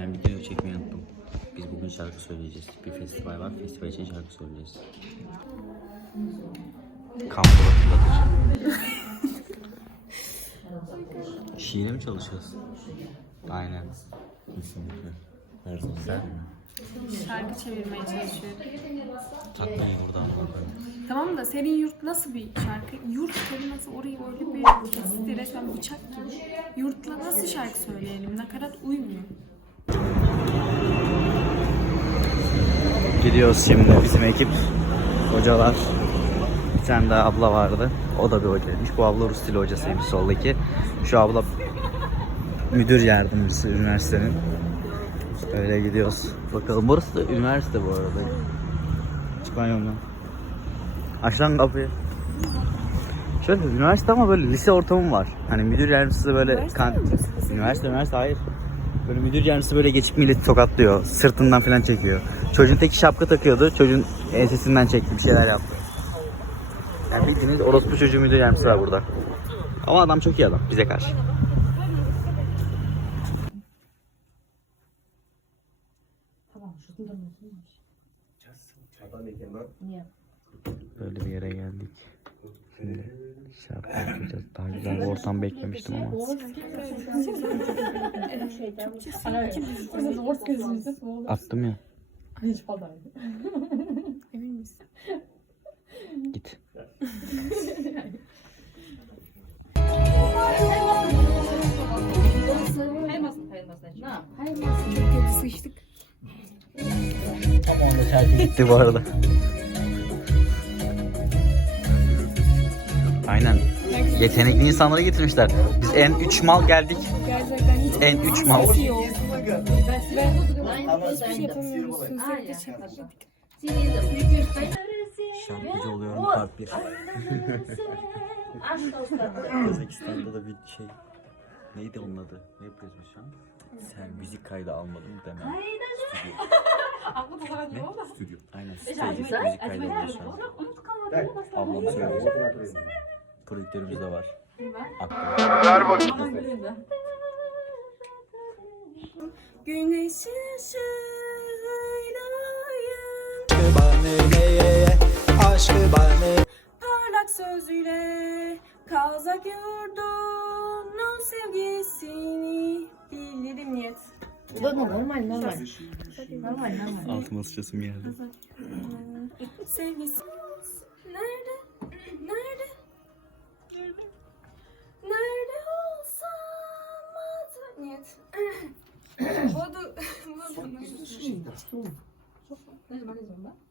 Ben video çekmeyi unuttum. Biz bugün şarkı söyleyeceğiz. Bir festival var. Festival için şarkı söyleyeceğiz. Kampı hatırlatıcı. Şiire mi çalışıyoruz? Aynen. Kesinlikle. Her zaman. Şarkı çevirmeye çalışıyorum. Takmayı oradan buradan. Tamam da senin yurt nasıl bir şarkı? Yurt kelimesi orayı öyle bir kesti resmen bıçak gibi. Yurtla nasıl şarkı söyleyelim? Nakarat uymuyor. Gidiyoruz şimdi bizim ekip hocalar. Bir tane daha abla vardı. O da bir hocaymış. Bu abla Rus dili hocasıymış soldaki. Şu abla müdür yardımcısı üniversitenin. Öyle gidiyoruz. Bakalım burası da üniversite bu arada. İspanyol'dan. Aç lan kapıyı. Şöyle üniversite ama böyle lise ortamı var. Hani müdür yardımcısı böyle Üniversite kan... Üniversite, üniversite hayır. Böyle müdür yardımcısı böyle geçip milleti tokatlıyor. Sırtından falan çekiyor. Çocuğun teki şapka takıyordu. Çocuğun ensesinden çekti bir şeyler yaptı. Yani bildiğiniz orospu çocuğu müdür yardımcısı var burada. Ama adam çok iyi adam bize karşı. Böyle bir yere geldik. Şimdi şarkı yapacağız. Daha güzel bir ortam beklemiştim ama. Attım ya. Emin misin? Git. Gitti bu arada. Aynen. Yetenekli insanları getirmişler. Biz en 3 mal geldik. Gerçekten hiç En üç mal. hiçbir şey yapamıyoruz. Sürekli çektik. Şarkıcı oluyorum part 1. Kazakistan'da da bir şey. Neydi onun adı? Ne yapıyoruz biz şu an? Sen müzik kaydı almadın deme. Stüdyo. Ne? Stüdyo. Aynen. Stüdyo. Müzik kaydı alıyoruz şu an. Ablam söylüyor. Prodüktörümüz de var. Aklım. Güneşin ışığıyla Parlak sözüyle Kazak yurdunun sevgisini Bilirim niyet. Normal normal. Normal normal. Altıma sıçrasım geldi. Sevgisi? Nerede? adı Niyet. Budu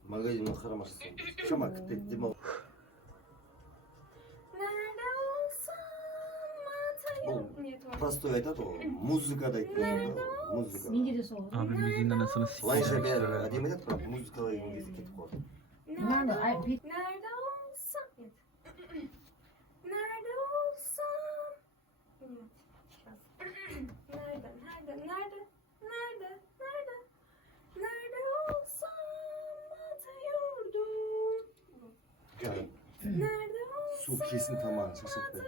магазин қарамақшы шама кітеп демал Nerede olsam adı Niyet var. простой айтады ғой музыкада айтпайды ғой музыка Менде де сол. Abi müziğin anasını былайша sikeyim. бәрі әдемі айтады бірақ музыкаға келген кезде кетіп қалады Nerede? Ay, bir- Nerede Yani su kesin şaşırtma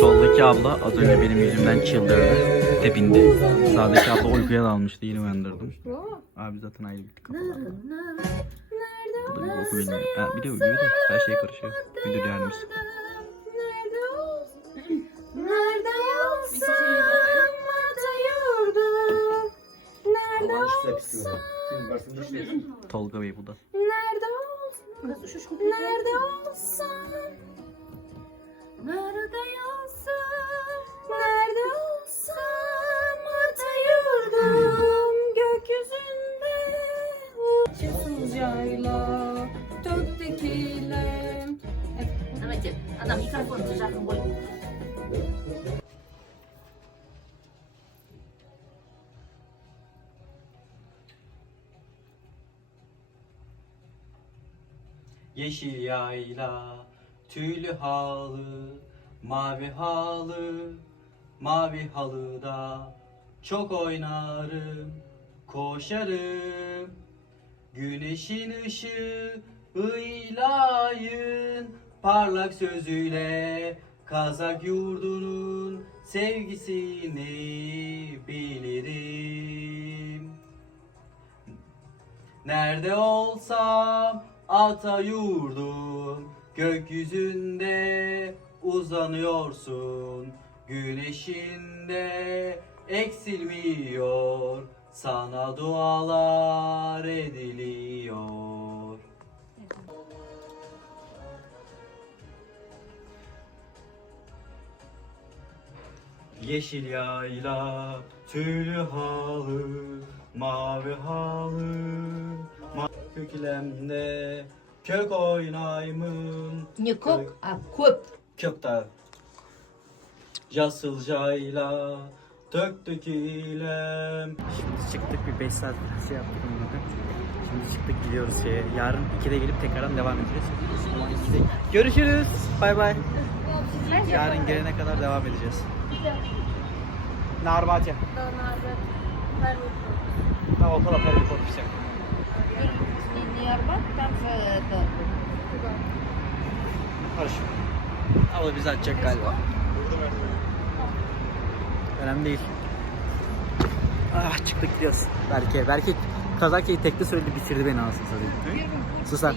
Soldaki abla az önce benim yüzümden çıldırdı. Tepindi. Sağdaki abla uykuya dalmıştı. Yeni uyandırdım. Abi zaten ayrı gitti kafalar. Bu da bir. Ha, bir de uyuyor da her şey karışıyor. Müdür yardımcısı. Nerede olsam Nerede olsam ata yurdum Nerede olsam Tolga Bey bu da. Nerede olsan? Nerede olsan? Nerede olsan? Atayıldım gökyüzünde. Uçuyorsunuz yayla. Töktekiyle. Evet, Ahmetciğim adam mikrofonu tutacaksın boyun. yeşil yayla, tüylü halı, mavi halı, mavi halıda çok oynarım, koşarım. Güneşin ışığıyla yın, parlak sözüyle Kazak yurdunun sevgisini bilirim. Nerede olsam ata yurdum Gökyüzünde uzanıyorsun. Güneşinde eksilmiyor. Sana dualar ediliyor. Yeşil yayla, tüylü halı, mavi halı, köklemde kök oynaymın. Ne kok? A köp. Kök da. Yasılcayla döktük ilem. Şimdi çıktık bir 5 saat şey yaptık onları. Şimdi çıktık gidiyoruz şeye. Yarın 2'de gelip tekrardan devam edeceğiz. Ama 2'de görüşürüz. Bay bay. Yarın gelene kadar devam edeceğiz. Narbate. Narbate. Tamam, o kadar parayı korkacak не Арбат, там же это... Karış. Ama bizi atacak galiba. Önemli değil. Ah çıktık gidiyoruz. Belki, belki Kazakya'yı tekte söyledi bitirdi beni anasını satayım. Sus lan.